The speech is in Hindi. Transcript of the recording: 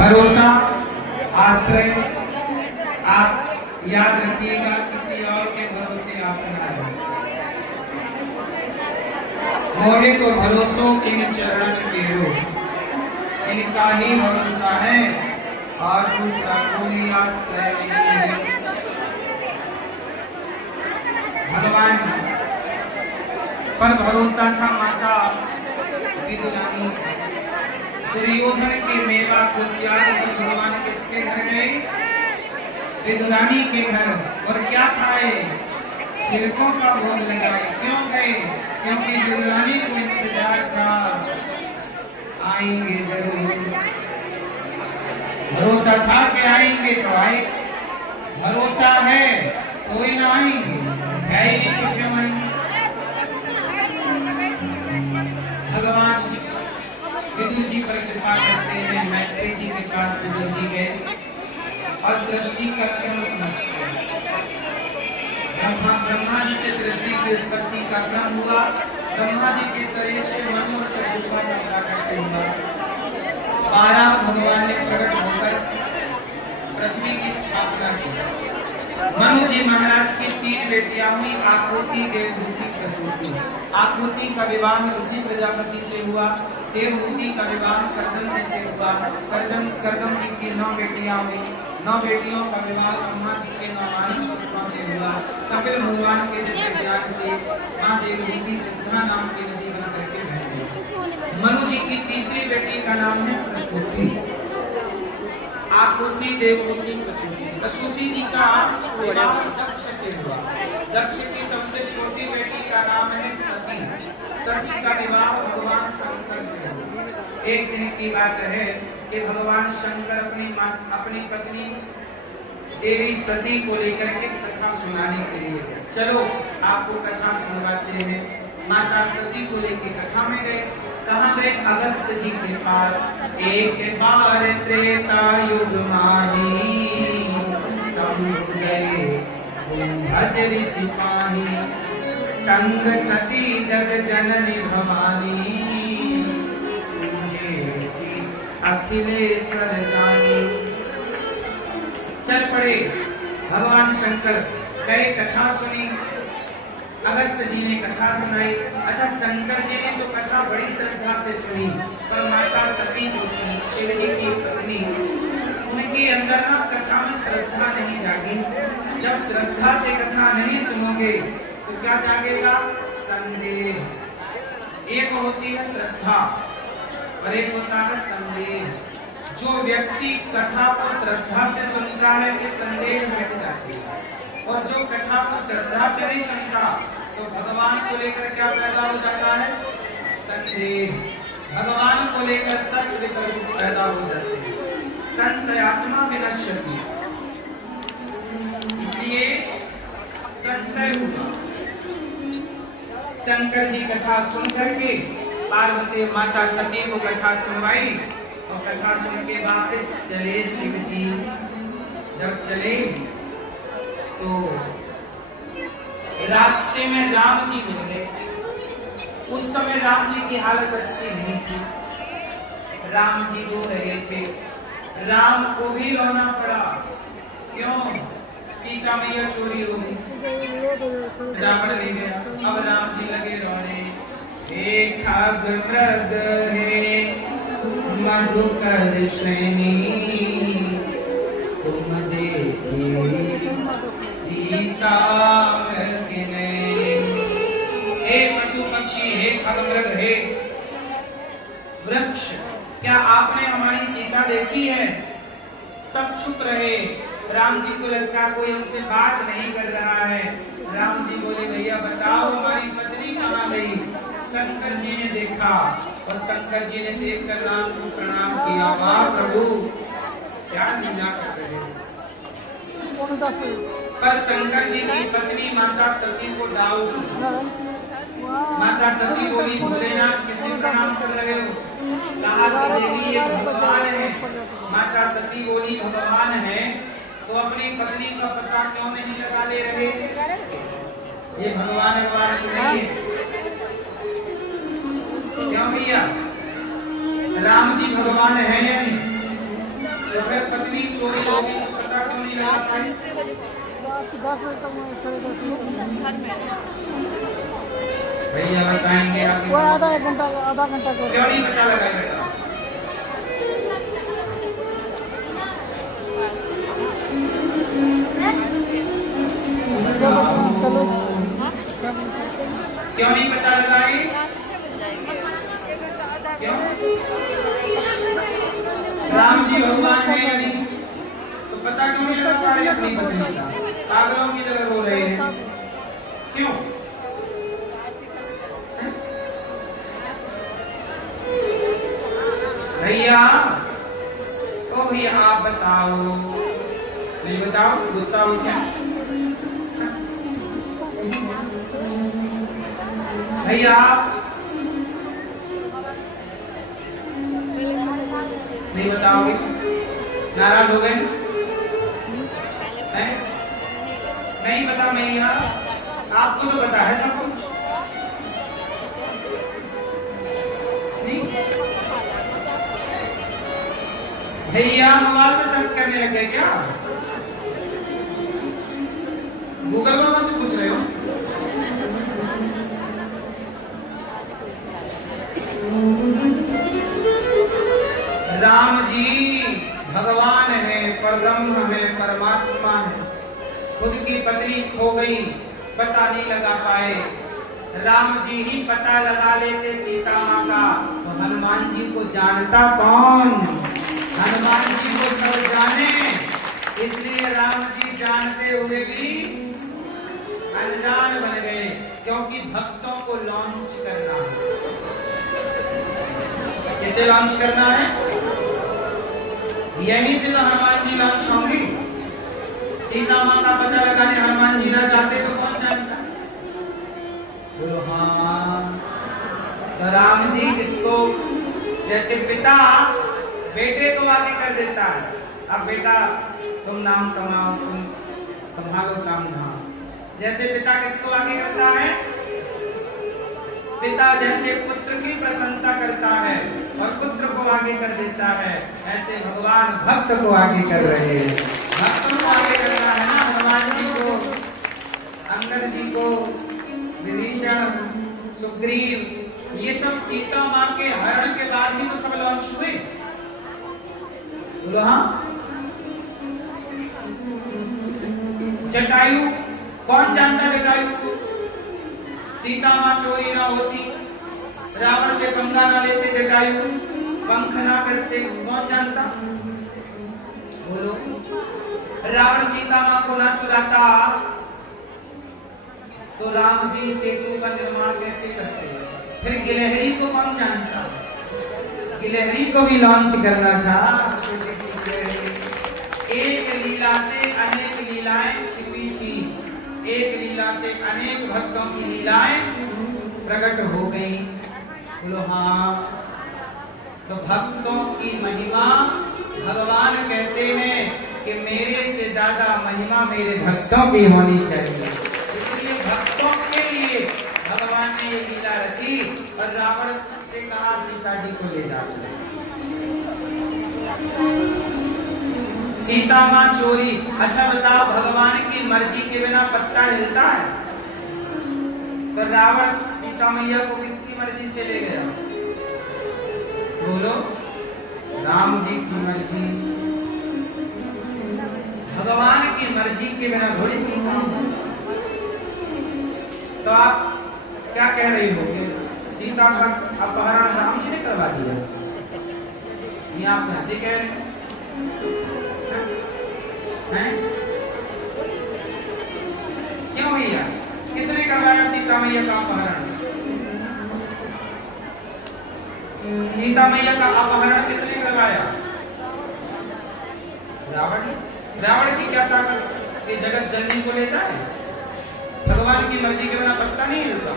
भरोसा, आश्रय आप याद रखिएगा, किसी और के भरोसे आप न रहें। मोहे तो भरोसो इन चरण केरो, इनका ही भरोसा है और दूसरा कोई आश्रय नहीं है। भगवान पर भरोसा था माता विदुरानी। दुर्योधन के मेवा को त्याग कर भगवान किसके घर गए? विदुरानी के घर। और क्या खाए? छिलकों का भोग लगाए। क्यों गए? क्योंकि विदुरानी को इंतजार था, आएंगे जरूर। भरोसा था कि आएंगे तो आए, भरोसा है तो ही ना आएंगे, है ही नहीं तो क्यों आएंगे? भगवान विदुर जी पर कृपा करते हैं। मैत्री जी के पास विदुर जी गए और सृष्टि का क्रम समझते हैं। ब्रह्मा जी से सृष्टि की उत्पत्ति का क्रम हुआ। ब्रह्मा जी के शरीर से मन और शब्द का प्रकट हुआ। 12 भगवान ने प्रकट होकर पृथ्वी की स्थापना की। मनु जी महाराज की 3 बेटियां हुई, आकुति, देवहूति, प्रसूति। आकुति का विवाह रुचि प्रजापति से हुआ। देवहूति का विवाह कर्दम जी से हुआ। कर्दम जी की 9 बेटियां हुई। 9 बेटियों का विवाह ब्रह्मा जी के 9 मानस पुत्रों से हुआ। कपिल भगवान के दिव्य ज्ञान से मां देवहूति सिद्धा नाम की नदी बन करके बह गई। मनु जी की तीसरी बेटी का नाम है प्रसूति। आकुति, देवहूति, प्रसूति। प्रसूति जी का विवाह दक्ष से हुआ। दक्ष की सबसे छोटी बेटी का नाम है सती। सती का विवाह भगवान शंकर से हुआ। एक दिन की बात है कि भगवान शंकर अपनी पत्नी देवी सती को लेकर के कथा सुनाने के लिए गए। चलो आपको कथा सुनवाते हैं। माता सती को लेकर कथा में गए। कहाँ गए? अगस्त जी के पास। एक बार त्रेता युग माही, सब गए भज ऋषि पाही। संग सती जग जननी भवानी, अखिलेश्वर जानी। चल पड़े भगवान शंकर, गए कथा सुनी। अगस्त जी ने कथा सुनाई। अच्छा, शंकर जी ने तो कथा बड़ी श्रद्धा से सुनी, पर माता सती जो थी शिव जी की पत्नी, उनके अंदर ना कथा में श्रद्धा नहीं जागी। जब श्रद्धा से कथा नहीं सुनोगे तो क्या जागेगा? संदेह। एक होती है श्रद्धा और एक होता है संदेह। जो व्यक्ति कथा को श्रद्धा से सुनता है कि संदेह मिट जाती है, और जो कथा को श्रद्धा से नहीं सुनता तो भगवान को लेकर क्या पैदा हो जाता है? संदेह। भगवान को लेकर तर्क वितर्क पैदा हो जाते हैं। संशयात्मा विनश्यति, इसलिए संशय हुआ। शंकर जी कथा सुन करके पार्वती माता सती को कथा सुनवाई और कथा सुन के वापस चले शिव जी। जब चले तो रास्ते में राम जी मिल गए। उस समय राम जी की हालत अच्छी नहीं थी। राम जी रो रहे थे। राम को भी रोना पड़ा। क्यों? सीता मैया चोरी हो गई, रावण ले गया। अब राम जी लगे रोने। हे खग मृग हे मधुकर श्रेणी, तुम देखी सीता मृगिने। हे पशु पक्षी, हे खग मृग, हे वृक्ष, क्या आपने हमारी सीता देखी है? सब चुप रहे। राम जी को लगता कोई हमसे बात नहीं कर रहा है। राम जी बोले, भैया बताओ हमारी पत्नी कहाँ गई? शंकर जी ने देखा और शंकर जी ने देखकर राम को प्रणाम किया। वाह प्रभु, क्या लीला कर रहे हो। पर शंकर जी की पत्नी माता सती को डाउट। माता सती बोली, भोलेनाथ किसे प्रणाम कर रहे हो? कहा कि देवी ये भगवान है। माता सती बोली, भगवान है तो अपनी पत्नी का पता क्यों नहीं लगा ले रहे? ये भगवान नहीं है। क्यों भैया? राम जी भगवान है या नहीं? चोरी होगी, पता क्यों नहीं लगा पाए? 10 मिनट तक मैं खड़े भैया बताएंगे आप वो आधा घंटा कर क्यों नहीं पता लगा बेटा? चलो क्यों नहीं पता लगाए? क्यों? राम जी भगवान है या नहीं? तो पता क्यों नहीं लगा पा रहे अपनी पत्नी का? पागलों की तरह रो रहे हैं क्यों? भैया, ओ भैया आप बताओ, नहीं बताओ गुस्सा हो क्या? भैया नहीं बताओगे? नाराज हो गए? नहीं पता भैया, आपको तो पता है सब कुछ। नहीं भैया मोबाइल पे सर्च करने लग गए क्या? गूगल मामा से पूछ रहे हो? राम जी भगवान है, परब्रह्म है, परमात्मा है। खुद की पत्नी खो गई, पता नहीं लगा पाए। राम जी ही पता लगा लेते सीता माँ का, तो हनुमान जी को जानता कौन? हनुमान जी को सब जाने, इसलिए राम जी जानते हुए भी अनजान बन गए, क्योंकि भक्तों को लॉन्च करना है। किसे लॉन्च करना है? यही से तो हनुमान जी लॉन्च होंगे। सीता माँ का पता लगाने हनुमान जी ना जाते तो कौन जानता? बोलो हाँ। तो राम जी किसको, जैसे पिता बेटे को आगे कर देता है, अब बेटा तुम नाम कमाओ, तुम संभालो काम धाम। जैसे पिता किसको आगे करता है? पिता जैसे पुत्र की प्रशंसा करता है और पुत्र को आगे कर देता है, ऐसे भगवान भक्त को आगे कर रहे हैं। भक्तों को आगे करना है ना, हनुमान जी को, अंगद जी को, विभीषण, सुग्रीव, ये सब सीता माँ के हरण के बाद ही तो सब लॉन्च हुए। बोलो हाँ। जटायु, कौन जानता जटायु? सीता माँ चोरी ना होती, रावण से पंगा ना लेते, जटायु पंख ना करते, कौन जानता? बोलो। रावण सीता माँ को ना चुराता, तो राम जी सेतु का निर्माण कैसे करते? फिर गिलहरी को कौन जानता? गिलहरी को भी लॉन्च करना था। एक लीला से अनेक लीलाएं छिपी थी, एक लीला से अनेक भक्तों की लीलाएं प्रकट हो गई। बोलो हाँ। तो भक्तों की महिमा, भगवान कहते हैं कि मेरे से ज्यादा महिमा मेरे भक्तों की होनी चाहिए। इसलिए भक्तों के लिए भगवान ने ये लीला रची और रावण से कहा सीता जी को ले जा। सीता माँ चोरी। अच्छा बताओ, भगवान की मर्जी के बिना पत्ता हिलता है? तो रावण सीता मैया को किसकी मर्जी से ले गया? बोलो। राम जी की मर्जी। भगवान की मर्जी के बिना थोड़ी पूछता हूं। तो आप क्या कह रहे हो? सीता का अपहरण राम जी ने करवा दिया, ये आप कैसे कह रहे हैं? क्यों भैया, किसने करवाया सीता मैया का अपहरण? सीता मैया का अपहरण किसने करवाया? रावण। रावण की क्या ताकत कि जगत जननी को ले जाए? भगवान की मर्जी के बिना पत्ता नहीं हिलता।